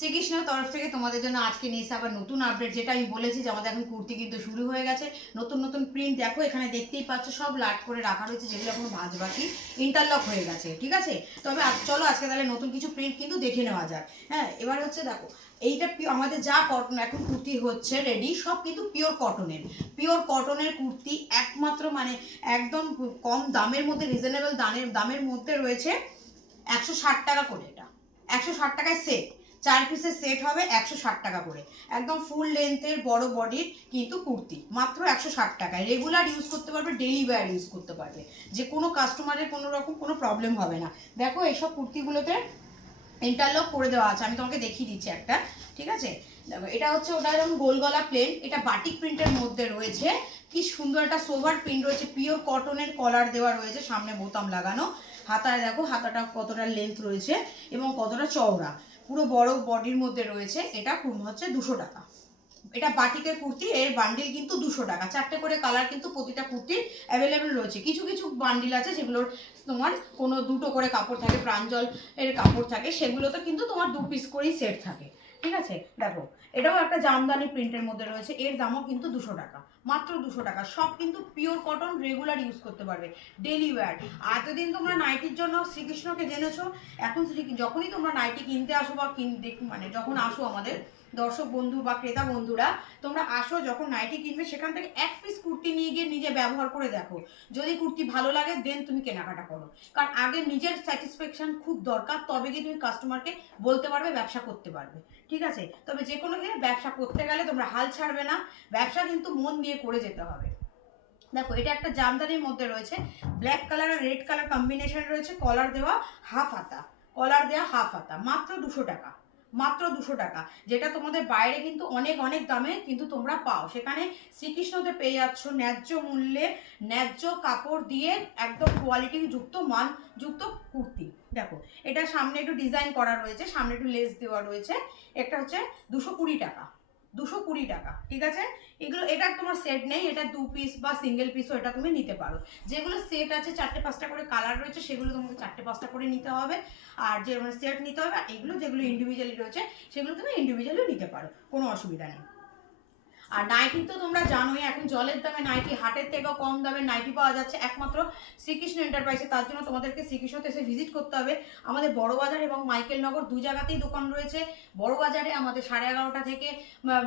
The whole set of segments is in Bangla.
শ্রীকৃষ্ণের তরফ থেকে তোমাদের জন্য আজকে নিয়ে এসে আবার নতুন আপডেট, যেটা আমি বলেছি যে আমাদের এখন কুর্তি কিন্তু শুরু হয়ে গেছে। নতুন নতুন প্রিন্ট দেখো, এখানে দেখতেই পাচ্ছ সব লাট করে রাখা রয়েছে, যেগুলো এখনো ভাঁজ বাকি, ইন্টারলক হয়ে গেছে। ঠিক আছে, তবে চলো আজকে তাহলে নতুন কিছু প্রিন্ট কিন্তু দেখে নেওয়া যায়। হ্যাঁ, এবার হচ্ছে দেখো এইটা আমাদের যা কটন এখন কুর্তি হচ্ছে রেডি, সব কিন্তু পিওর কটনের কুর্তি, একমাত্র মানে একদম কম দামের মধ্যে, রিজনেবল দামের মধ্যে রয়েছে 160 টাকা করে। এটা 160 টাকায় সেট, 4 পিসের সেট হবে 160 টাকা করে। একদম ফুল লেন্থের বড় বডির কিন্তু কুর্তি, মাত্র 160 টাকায়। রেগুলার ইউজ করতে পারবে, ডেইলি ওয়্যার ইউজ করতে পারবে, যে কোনো কাস্টমারের কোনো রকম কোনো প্রবলেম হবে না। দেখো এইসব কুর্তিগুলোতে ইন্টারলক করে দেওয়া আছে, আমি তোমাকে দেখিয়ে দিচ্ছি একটা। ঠিক আছে, দেখো এটা হচ্ছে ওটা যেমন গোল গলা প্লেন, এটা বাটিক প্রিন্টের মধ্যে রয়েছে। কি সুন্দর একটা সোভার প্রিন্ট রয়েছে, পিওর কটনের কলার দেওয়া রয়েছে, সামনে বোতাম লাগানো। হাতায় দেখো হাতাটা কতটা লেন্থ রয়েছে এবং কতটা চওড়া, পুরো বড় বডির মধ্যে রয়েছে। এটা হচ্ছে 200 টাকা। এটা বাটিকের কুর্তি, এর বান্ডিল কিন্তু 200 টাকা। 4টে করে কালার কিন্তু প্রতিটা কুর্তির অ্যাভেলেবেল রয়েছে। কিছু কিছু বান্ডিল আছে যেগুলোর তোমার কোনো 2টো করে কাপড় থাকে, প্রাঞ্জল এর কাপড় থাকে, সেগুলোতে কিন্তু তোমার 2 পিস করেই সেট থাকে। ঠিক আছে, দেখো এটাও একটা জামদানি প্রিন্টের মধ্যে রয়েছে, এর দামও কিন্তু 200 টাকা, মাত্র 200 টাকা। সব কিন্তু পিওর কটন, রেগুলার ইউজ করতে পারবে, ডেলি ওয়্যার। এতদিন তোমরা নাইটির জন্য শ্রীকৃষ্ণকে জেনেছো, এখন যখনই তোমরা নাইটি কিনতে আসো বা মানে যখন আসো আমাদের দর্শক বন্ধু বা ক্রেতা বন্ধুরা, তোমরা আসো যখন নাইটি কিনবে, সেখান থেকে 1 পিস কুর্তি নিয়ে গিয়ে নিজে ব্যবহার করে দেখো। যদি কুর্তি ভালো লাগে দেন তুমি কেনাকাটা করো, কারণ আগে নিজের স্যাটিসফ্যাকশন খুব দরকার, তবে গিয়ে তুমি কাস্টমারকে বলতে পারবে, ব্যবসা করতে পারবে। ঠিক আছে, তবে যে কোনো দিনে ব্যবসা করতে গেলে তোমরা হাল ছাড়বে না, ব্যবসা কিন্তু মন দিয়ে করে যেতে হবে। দেখো এটা একটা জামদানির মধ্যে রয়েছে, ব্ল্যাক কালার আর রেড কালার কম্বিনেশন রয়েছে, কলার দেওয়া হাফ হাতা, মাত্র 200 টাকা, মাত্র 200 টাকা। যেটা তোমাদের বাইরে কিন্তু অনেক অনেক দামে কিন্তু তোমরা পাও, সেখানে শ্রীকৃষ্ণতে পেয়ে যাচ্ছ ন্যায্য মূল্যে, ন্যায্য কাপড় দিয়ে, একদম কোয়ালিটি যুক্ত মান যুক্ত কুর্তি। দেখো এটা সামনে একটু ডিজাইন করা রয়েছে, সামনে একটু লেস দেওয়া রয়েছে। একটা হচ্ছে 220 টাকা, 220 টাকা। ঠিক আছে, এগুলো এটা তোমার সেট নেই, এটা 2 পিস বা সিঙ্গেল পিসও এটা তুমি নিতে পারো। যেগুলো সেট আছে 4টে 5টা করে কালার রয়েছে, সেগুলো তোমাকে 4টে 5টা করে নিতে হবে। আর যে সেট নিতে হবে, আর এগুলো যেগুলো ইন্ডিভিজুয়ালি রয়েছে সেগুলো তুমি ইন্ডিভিজুয়ালিও নিতে পারো, কোনো অসুবিধা নেই। আর নাইটি তো তোমরা জানোই, এখন জলের দামে নাইটি, হাটের থেকেও কম দামে নাইটি পাওয়া যাচ্ছে একমাত্র শ্রীকৃষ্ণ এন্টারপ্রাইজে। তার জন্য তোমাদেরকে শ্রীকৃষ্ণতে এসে ভিজিট করতে হবে। আমাদের বড়বাজার এবং মাইকেলনগর 2 জায়গাতেই দোকান রয়েছে। বড়বাজারে আমাদের 11:30 থেকে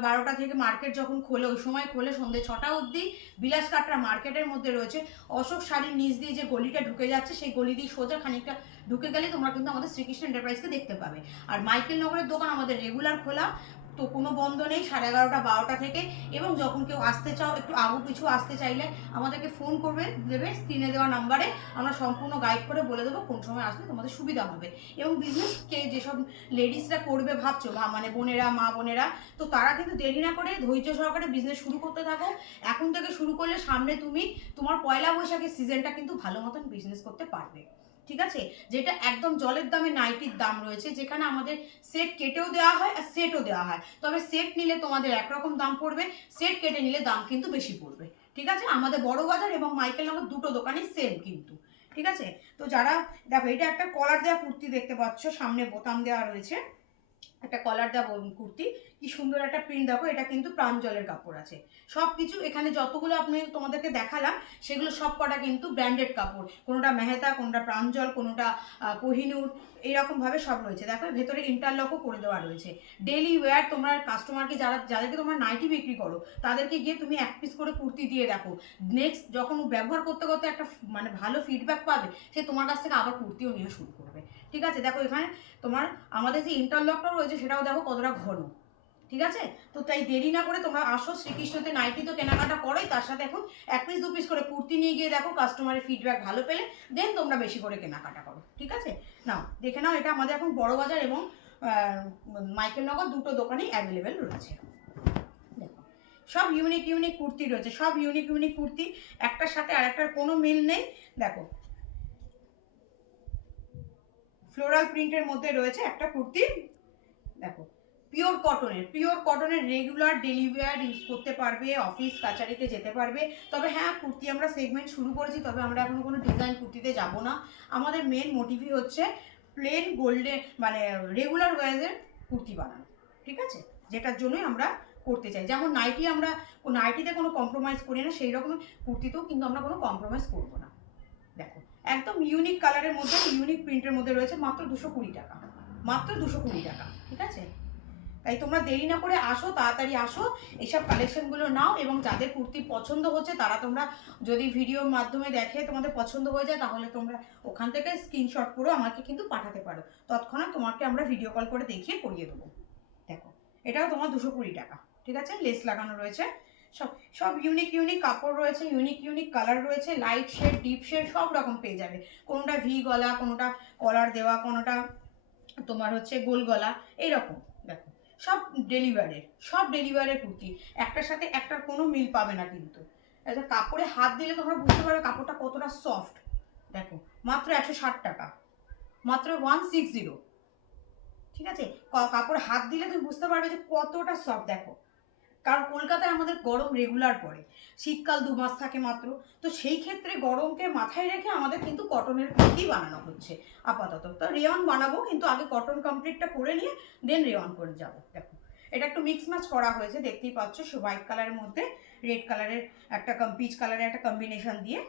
12টা থেকে মার্কেট যখন খোলে, ওই সময় খোলে সন্ধ্যে 6টা অবধি। বিলাসকাটরা মার্কেটের মধ্যে রয়েছে, অশোক শাড়ির নিচ দিয়ে যে গলিটা ঢুকে যাচ্ছে, সেই গলি দিয়ে সোজা খানিকটা ঢুকে গেলে তোমরা কিন্তু আমাদের শ্রীকৃষ্ণ এন্টারপ্রাইজকে দেখতে পাবে। আর মাইকেলনগরের দোকান আমাদের রেগুলার খোলা, তো কোনো বন্ধ নেই, 11:30 12টা থেকে। এবং যখন কেউ আসতে চাও, একটু আগু পিছু আসতে চাইলে আমাদেরকে ফোন করবে, দেবে স্ক্রিনে দেওয়া নাম্বারে, আমরা সম্পূর্ণ গাইড করে বলে দেবো কোন সময় আসলে তোমাদের সুবিধা হবে। এবং বিজনেসকে যেসব লেডিসরা করবে ভাবছো, মানে বোনেরা, মা বোনেরা, তো তারা কিন্তু দেরি না করে ধৈর্য সহকারে বিজনেস শুরু করতে থাকো। এখন থেকে শুরু করলে সামনে তুমি তোমার পয়লা বৈশাখের সিজনটা কিন্তু ভালো মতন বিজনেস করতে পারবে। ঠিক আছে, যেটা একদম জলের দামে নাইটির দাম রয়েছে, যেখানে আমাদের সেট কেটেও দেওয়া হয় আর সেটও দেওয়া হয়। তবে সেট নিলে তোমাদের একরকম দাম পড়বে, সেট কেটে নিলে দাম কিন্তু বেশি পড়বে। ঠিক আছে, আমাদের বড়বাজার এবং মাইকেলনগর দুটো দোকানই সেম কিন্তু। ঠিক আছে, তো যারা, দেখো এটা একটা কলার দেওয়া কুর্তি দেখতে পাচ্ছ, সামনে বোতাম দেওয়া রয়েছে, একটা কলার দেওয়া কুর্তি, কি সুন্দর একটা প্রিন্ট। দেখো এটা কিন্তু প্রাঞ্জলের কাপড় আছে, সব কিছু এখানে যতগুলো আপনি তোমাদেরকে দেখালাম সেগুলো সব কটা কিন্তু ব্র্যান্ডেড কাপড়, কোনোটা মেহতা, কোনোটা প্রাঞ্জল, কোনোটা কোহিনূর, এইরকম ভাবে সব রয়েছে। দেখো ভেতরে ইন্টারলকও করে দেওয়া রয়েছে। ডেইলি ওয়্যার তোমরা কাস্টমারকে, যাদেরকে তোমরা নাইটি বিক্রি করো, তাদেরকে গিয়ে তুমি 1 পিস করে কুর্তি দিয়ে দেখো, নেক্সট যখন ব্যবহার করতে করতে একটা মানে ভালো ফিডব্যাক পাবে, সে তোমার কাছ থেকে আবার কুর্তিও নিয়ে শুরু করবে। ঠিক আছে, দেখো এখানে তোমার আমাদের যে ইন্টারলকটা রয়েছে সেটাও দেখো কতটা ঘন। ঠিক আছে, তো তাই দেরি না করে তোমরা আসো শ্রীকৃষ্ণতে, নাইটি তো কেনাকাটা করোই, তার সাথে এখন 1 পিস 2 পিস করে কুর্তি নিয়ে গিয়ে দেখো, কাস্টমারের ফিডব্যাক ভালো পেলে দেন তোমরা বেশি করে কেনাকাটা করো। ঠিক আছে, নাও দেখে নাও, এটা আমাদের এখন বড়বাজার এবং মাইকেলনগর দুটো দোকানেই অ্যাভেলেবেল রয়েছে। দেখো সব ইউনিক ইউনিক কুর্তি রয়েছে, সব ইউনিক ইউনিক কুর্তি, একটার সাথে আর একটার কোনো মিল নেই। দেখো ফ্লোরাল প্রিন্টের মধ্যে রয়েছে একটা কুর্তি, দেখো পিওর কটনের রেগুলার ডেলি ওয়্যার ইউজ করতে পারবে, অফিস কাচারিতে যেতে পারবে। তবে হ্যাঁ, কুর্তি আমরা সেগমেন্ট শুরু করেছি, তবে আমরা এখনো কোনো ডিজাইন কুর্তিতে যাব না। আমাদের মেন মোটিভই হচ্ছে প্লেন গোল্ডেন, মানে রেগুলার ওয়্যারের কুর্তি বানানো, ঠিক আছে, যেটার জন্যই আমরা করতে চাই। যেমন নাইটি আমরা নাইটিতে কোনো কম্প্রোমাইজ করি না, সেই রকম কুর্তিতেও কিন্তু আমরা কোনো কম্প্রোমাইজ করবো না। দেখো একদম ইউনিক কালারের মধ্যে, ইউনিক প্রিন্টের মধ্যে রয়েছে, মাত্র 220 টাকা, মাত্র 220 টাকা, ঠিক আছে। তাই তোমরা দেরি না করে আসো, তাড়াতাড়ি আসো, এইসব কালেকশনগুলো নাও, এবং যাদের কুর্তি পছন্দ হচ্ছে তারা তোমরা যদি ভিডিওর মাধ্যমে দেখে তোমাদের পছন্দ হয়ে যায়, তাহলে তোমরা ওখান থেকে স্ক্রিনশট করে আমাকে কিন্তু পাঠাতে পারো, তৎক্ষণাৎ তোমাকে আমরা ভিডিও কল করে দেখিয়ে করিয়ে দেবো। দেখো এটাও তোমার 220 টাকা, ঠিক আছে, লেস লাগানো রয়েছে, সব সব ইউনিক ইউনিক কাপড় রয়েছে, ইউনিক ইউনিক কালার রয়েছে, লাইট শেড ডিপ শেড সব রকম পেয়ে যাবে। কোনোটা ভি গলা, কোনোটা কলার দেওয়া, কোনোটা তোমার হচ্ছে গোল গলা, এইরকম। দেখো সব ডেলিভারের, সব ডেলিভারের কুর্তি, একটার সাথে একটার কোনো মিল পাবে না কিন্তু। এটা কাপড়ে হাত দিলে তোমরা বুঝতে পারবে কাপড়টা কতটা সফট। দেখো মাত্র 160 টাকা, মাত্র 160, ঠিক আছে। কাপড়ে হাত দিলে তুমি বুঝতে পারবে যে কতটা সফট। দেখো কারণ কলকাতায় আমাদের গরম রেগুলার পড়ে, শীতকাল 2 মাস থাকে মাত্র, তো সেই ক্ষেত্রে গরমকে মাথায় রেখে আমাদের কিন্তু কটনের কুর্তি বানানো হচ্ছে আপাতত। তো রেয়ন বানাবো, কিন্তু আগে কটন কমপ্লিটটা করে নিয়ে দেন রেয়ন করে যাবো। দেখো এটা একটু মিক্স ম্যাচ করা হয়েছে, দেখতেই পাচ্ছ, হোয়াইট কালারের মধ্যে রেড কালারের একটা পিচ কালারের একটা কম্বিনেশন দিয়ে।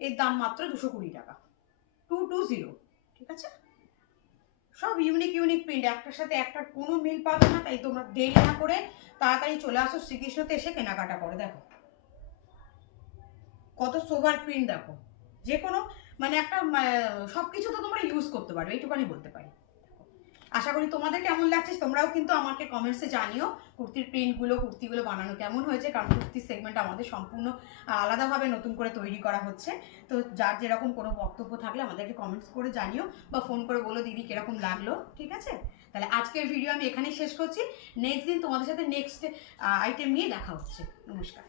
এর দাম মাত্র 220 টাকা, 220, ঠিক আছে। সব ইউনিক ইউনিক প্রিন্ট, একটার সাথে একটার কোনো মিল পাবে না, তাই তোমরা দেরি না করে তাড়াতাড়ি চলে আসো শ্রীকৃষ্ণতে, এসে কেনাকাটা করো। দেখো কত সোভার প্রিন্ট, দেখো যে কোনো মানে একটা সব কিছু তো তোমরা ইউজ করতে পারো, এইটুখানি বলতে পারি। আশা করি তোমাদের কেমন লাগছে তোমরাও কিন্তু আমাকে কমেন্টসে জানিও কুর্তির প্রিন্টগুলো, কুর্তিগুলো বানানো কেমন হয়েছে, কারণ কুর্তির সেগমেন্ট আমাদের সম্পূর্ণ আলাদাভাবে নতুন করে তৈরি করা হচ্ছে। তো যার যেরকম কোনো বক্তব্য থাকলে আমাদেরকে কমেন্টস করে জানিও, বা ফোন করে বলো দিদি কিরকম লাগলো, ঠিক আছে। তাহলে আজকের ভিডিও আমি এখানেই শেষ করছি, নেক্সট দিন তোমাদের সাথে নেক্সট আইটেম নিয়ে দেখা হচ্ছে। নমস্কার।